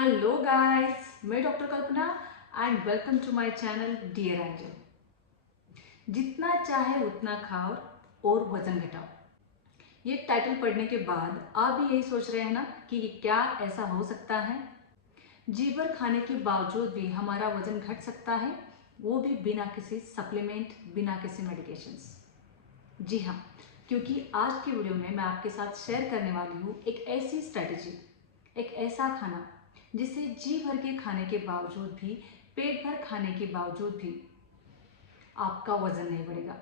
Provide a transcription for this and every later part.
Hello guys, मैं doctor Kalpana and welcome to my channel dear angel. जितना चाहे उतना खाओ और वजन घटाओ। ये टाइटल पढ़ने के बाद आप भी यही सोच रहे हैं ना कि क्या ऐसा हो सकता है? जी भर खाने के बावजूद भी हमारा वजन घट सकता है, वो भी बिना किसी सप्लीमेंट, बिना किसी मेडिकेशंस। जी हाँ, क्योंकि आज की वीडियो में मैं आपके साथ शेयर करने वाली हूँ एक ऐसी स्ट्रेटेजी, एक ऐसा खाना जिसे जी भर के खाने के बावजूद भी, पेट भर खाने के बावजूद भी आपका वजन नहीं बढ़ेगा,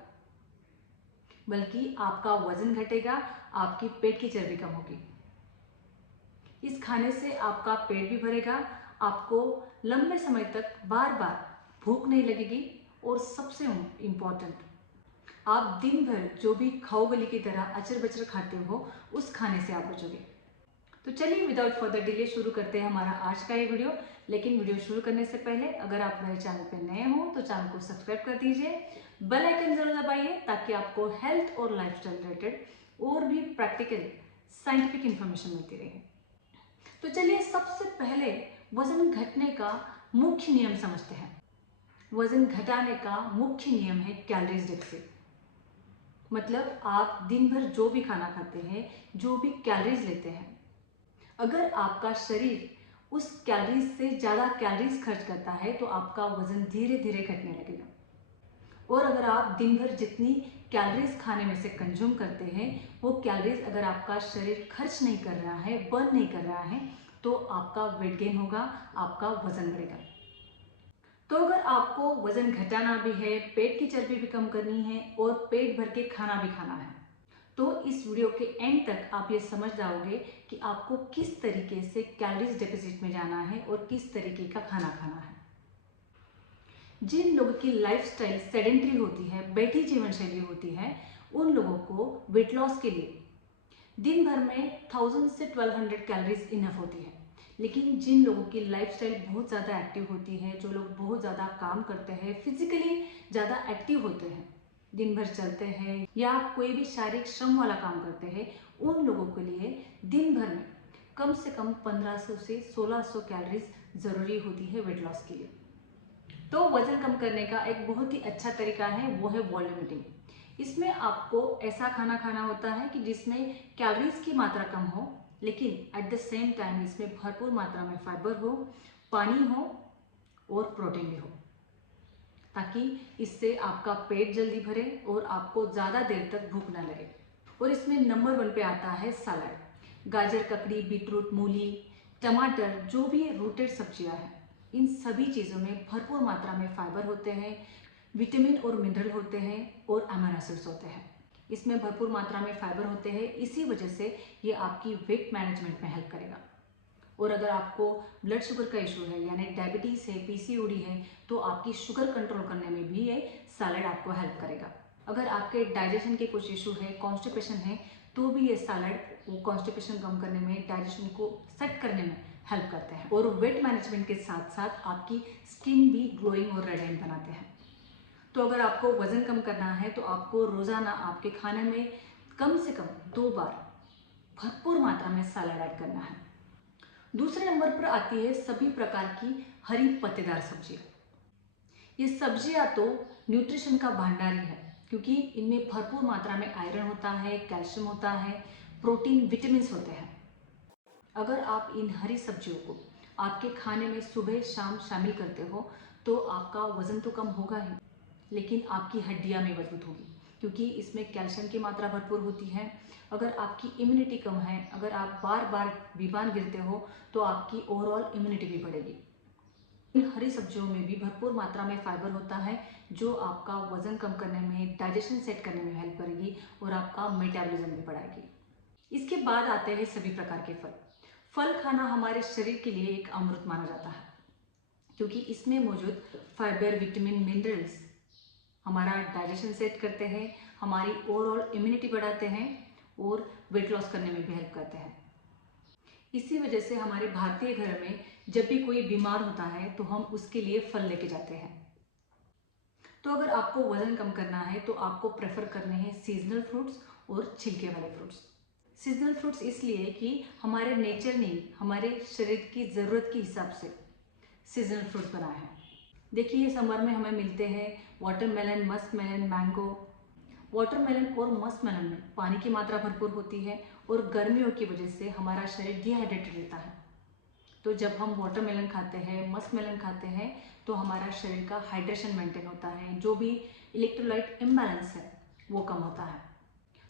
बल्कि आपका वजन घटेगा, आपकी पेट की चर्बी कम होगी। इस खाने से आपका पेट भी भरेगा, आपको लंबे समय तक बार बार भूख नहीं लगेगी और सबसे इम्पोर्टेंट, आप दिन भर जो भी खाओ गली की तरह अचर बचर खाते हो उस खाने से आप बचोगे। तो चलिए विदाउट फर्दर डिले शुरू करते हैं हमारा आज का ये वीडियो। लेकिन वीडियो शुरू करने से पहले अगर आप मेरे चैनल पर नए हो तो चैनल को सब्सक्राइब कर दीजिए, बेल आइकन जरूर दबाइए ताकि आपको हेल्थ और लाइफस्टाइल रिलेटेड और भी प्रैक्टिकल साइंटिफिक इंफॉर्मेशन मिलती रहे। तो चलिए सबसे पहले वजन घटने का मुख्य नियम समझते हैं। वजन घटाने का मुख्य नियम है कैलोरीज डेफिसिट। मतलब आप दिन भर जो भी खाना खाते हैं, जो भी कैलोरीज लेते हैं, अगर आपका शरीर उस कैलोरीज से ज़्यादा कैलोरीज खर्च करता है तो आपका वजन धीरे धीरे घटने लगेगा। और अगर आप दिन भर जितनी कैलोरीज खाने में से कंज्यूम करते हैं, वो कैलोरीज अगर आपका शरीर खर्च नहीं कर रहा है, बर्न नहीं कर रहा है, तो आपका वेट गेन होगा, आपका वजन बढ़ेगा। तो अगर आपको वजन घटाना भी है, पेट की चर्बी भी कम करनी है और पेट भर के खाना भी खाना है, तो इस वीडियो के एंड तक आप ये समझ जाओगे कि आपको किस तरीके से कैलोरीज डेफिसिट में जाना है और किस तरीके का खाना खाना है। जिन लोगों की लाइफस्टाइल सेडेंटरी होती है, बैठी जीवन शैली होती है, उन लोगों को वेट लॉस के लिए दिन भर में 1000 से 1200 कैलोरीज इनफ होती है। लेकिन जिन लोगों की लाइफस्टाइल बहुत ज़्यादा एक्टिव होती है, जो लोग बहुत ज़्यादा काम करते हैं, फिजिकली ज़्यादा एक्टिव होते हैं, दिन भर चलते हैं या कोई भी शारीरिक श्रम वाला काम करते हैं, उन लोगों के लिए दिन भर में कम से कम 1500 से 1600 कैलोरीज ज़रूरी होती है वेट लॉस के लिए। तो वजन कम करने का एक बहुत ही अच्छा तरीका है, वो है वॉल्यूम ईटिंग। इसमें आपको ऐसा खाना खाना होता है कि जिसमें कैलोरीज की मात्रा कम हो, लेकिन एट द सेम टाइम इसमें भरपूर मात्रा में फाइबर हो, पानी हो और प्रोटीन भी हो, ताकि इससे आपका पेट जल्दी भरे और आपको ज़्यादा देर तक भूख ना लगे। और इसमें नंबर 1 पे आता है सलाद। गाजर, ककड़ी, बीटरूट, मूली, टमाटर, जो भी रूटेड सब्जियां हैं, इन सभी चीज़ों में भरपूर मात्रा में फाइबर होते हैं, विटामिन और मिनरल होते हैं और अमीनो एसिड्स होते हैं। इसमें भरपूर मात्रा में फाइबर होते हैं, इसी वजह से ये आपकी वेट मैनेजमेंट में हेल्प करेगा। और अगर आपको ब्लड शुगर का इशू है, यानी डायबिटीज़ है, पीसीओडी है, तो आपकी शुगर कंट्रोल करने में भी ये सैलड आपको हेल्प करेगा। अगर आपके डाइजेशन के कुछ इशू है, कॉन्स्टिपेशन है, तो भी ये सैलड वो कॉन्स्टिपेशन कम करने में, डाइजेशन को सेट करने में हेल्प करते हैं। और वेट मैनेजमेंट के साथ साथ आपकी स्किन भी ग्लोइंग और रेडिएंट बनाते हैं। तो अगर आपको वजन कम करना है तो आपको रोजाना आपके खाने में कम से कम 2 बार भरपूर मात्रा में सैलड ऐड करना है। दूसरे नंबर पर आती है सभी प्रकार की हरी पत्तेदार सब्जियां। ये सब्जियां तो न्यूट्रिशन का भंडार ही है, क्योंकि इनमें भरपूर मात्रा में आयरन होता है, कैल्शियम होता है, प्रोटीन, विटामिन होते हैं। अगर आप इन हरी सब्जियों को आपके खाने में सुबह शाम शामिल करते हो तो आपका वजन तो कम होगा ही, लेकिन आपकी हड्डियां भी मजबूत होगी, क्योंकि इसमें कैल्शियम की मात्रा भरपूर होती है। अगर आपकी इम्यूनिटी कम है, अगर आप बार बार बीमार गिरते हो, तो आपकी ओवरऑल इम्यूनिटी भी बढ़ेगी। इन हरी सब्जियों में भी भरपूर मात्रा में फाइबर होता है, जो आपका वजन कम करने में, डाइजेशन सेट करने में हेल्प करेगी और आपका मेटाबॉलिज्म भी बढ़ाएगी। इसके बाद आते हैं सभी प्रकार के फल। फल खाना हमारे शरीर के लिए एक अमृत माना जाता है, क्योंकि इसमें मौजूद फाइबर, विटामिन, मिनरल्स हमारा डाइजेशन सेट करते हैं, हमारी ओवरऑल इम्यूनिटी बढ़ाते हैं और वेट लॉस करने में भी हेल्प करते हैं। इसी वजह से हमारे भारतीय घर में जब भी कोई बीमार होता है तो हम उसके लिए फल लेके जाते हैं। तो अगर आपको वजन कम करना है तो आपको प्रेफर करने हैं सीजनल फ्रूट्स और छिलके वाले फ्रूट्स। सीजनल फ्रूट्स इसलिए कि हमारे नेचर ने हमारे शरीर की ज़रूरत के हिसाब से सीजनल फ्रूट्स बनाए हैं। देखिए ये समर में हमें मिलते हैं वाटरमेलन, मस्कमेलन, मैंगो। वाटरमेलन और मस्कमेलन में पानी की मात्रा भरपूर होती है और गर्मियों की वजह से हमारा शरीर डिहाइड्रेटेड रहता है। तो जब हम वाटरमेलन खाते हैं, मस्कमेलन खाते हैं, तो हमारा शरीर का हाइड्रेशन मेंटेन होता है, जो भी इलेक्ट्रोलाइट इम्बैलेंस है वो कम होता है।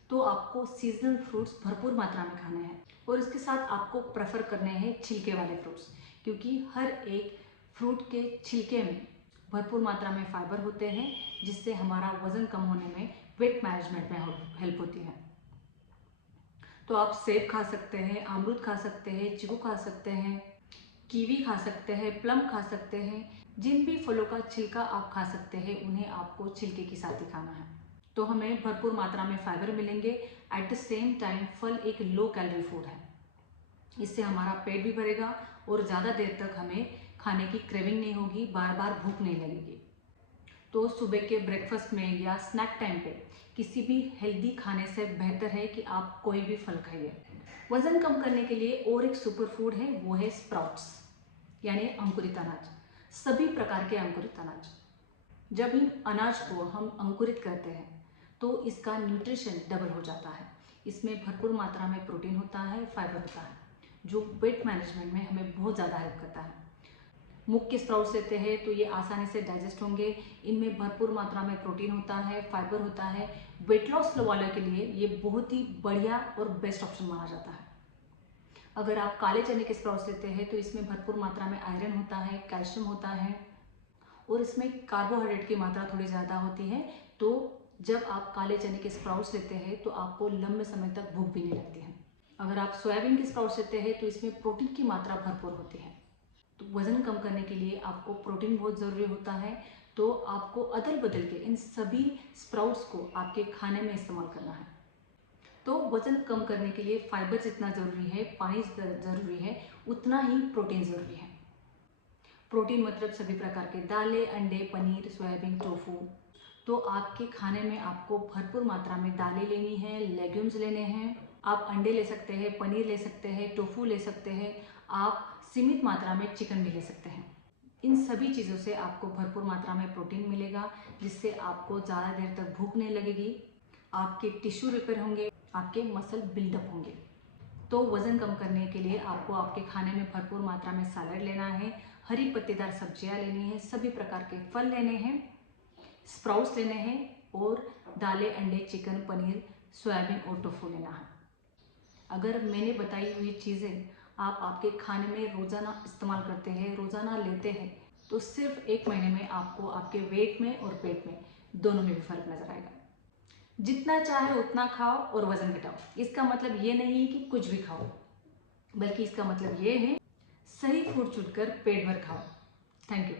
तो आपको सीजनल फ्रूट्स भरपूर मात्रा में खाने हैं और इसके साथ आपको प्रेफर करने हैं छिलके वाले फ्रूट्स, क्योंकि हर एक फ्रूट के छिलके में भरपूर मात्रा में फाइबर होते हैं, जिससे हमारा वज़न कम होने में, वेट मैनेजमेंट में हेल्प होती है। तो आप सेब खा सकते हैं, अमरूद खा सकते हैं, चीकू खा सकते हैं, कीवी खा सकते हैं, प्लम खा सकते हैं। जिन भी फलों का छिलका आप खा सकते हैं उन्हें आपको छिलके के साथ ही खाना है, तो हमें भरपूर मात्रा में फाइबर मिलेंगे। एट द सेम टाइम फल एक लो कैलोरी फूड है, इससे हमारा पेट भी भरेगा और ज़्यादा देर तक हमें खाने की क्रेविंग नहीं होगी, बार बार भूख नहीं लगेगी। तो सुबह के ब्रेकफास्ट में या स्नैक टाइम पे किसी भी हेल्दी खाने से बेहतर है कि आप कोई भी फल खाइए। वज़न कम करने के लिए और एक सुपर फूड है, वो है स्प्राउट्स, यानी अंकुरित अनाज, सभी प्रकार के अंकुरित अनाज। जब इन अनाज को हम अंकुरित करते हैं तो इसका न्यूट्रिशन डबल हो जाता है। इसमें भरपूर मात्रा में प्रोटीन होता है, फाइबर होता है, जो वेट मैनेजमेंट में हमें बहुत ज़्यादा हेल्प करता है। मूंग के स्प्राउट्स लेते हैं तो ये आसानी से डाइजेस्ट होंगे। इनमें भरपूर मात्रा में प्रोटीन होता है, फाइबर होता है। वेट लॉस वालों के लिए ये बहुत ही बढ़िया और बेस्ट ऑप्शन माना जाता है। अगर आप काले चने के स्प्राउट्स लेते हैं तो इसमें भरपूर मात्रा में आयरन होता है, कैल्शियम होता है और इसमें कार्बोहाइड्रेट की मात्रा थोड़ी ज़्यादा होती है। तो जब आप काले चने के स्प्राउट्स लेते हैं तो आपको लंबे समय तक भूख भी नहीं लगती है। अगर आप सोयाबीन के स्प्राउट्स लेते हैं तो इसमें प्रोटीन की मात्रा भरपूर होती है। तो वज़न कम करने के लिए आपको प्रोटीन बहुत ज़रूरी होता है, तो आपको अदल बदल के इन सभी स्प्राउट्स को आपके खाने में इस्तेमाल करना है। तो वज़न कम करने के लिए फाइबर जितना ज़रूरी है, पानी ज़रूरी है, उतना ही प्रोटीन ज़रूरी है। प्रोटीन मतलब सभी प्रकार के दालें, अंडे, पनीर, सोयाबीन, टोफू। तो आपके खाने में आपको भरपूर मात्रा में दालें लेनी है, लेग्यूम्स लेने हैं। आप अंडे ले सकते हैं, पनीर ले सकते हैं, टोफू ले सकते हैं, आप सीमित मात्रा में चिकन भी ले सकते हैं। इन सभी चीज़ों से आपको भरपूर मात्रा में प्रोटीन मिलेगा, जिससे आपको ज़्यादा देर तक भूख नहीं लगेगी, आपके टिश्यू रिपेयर होंगे, आपके मसल बिल्डअप होंगे। तो वज़न कम करने के लिए आपको आपके खाने में भरपूर मात्रा में सैलड लेना है, हरी पत्तेदार सब्जियां लेनी है, सभी प्रकार के फल लेने हैं, स्प्राउट्स लेने हैं और दालें, अंडे, चिकन, पनीर, सोयाबीन और टोफू लेना है। अगर मैंने बताई हुई चीज़ें आप आपके खाने में रोज़ाना इस्तेमाल करते हैं, रोज़ाना लेते हैं, तो सिर्फ 1 महीने में आपको आपके वेट में और पेट में दोनों में भी फ़र्क नज़र आएगा। जितना चाहे उतना खाओ और वज़न घटाओ। इसका मतलब ये नहीं है कि कुछ भी खाओ, बल्कि इसका मतलब ये है सही फूड चुनकर पेट भर खाओ। Thank you.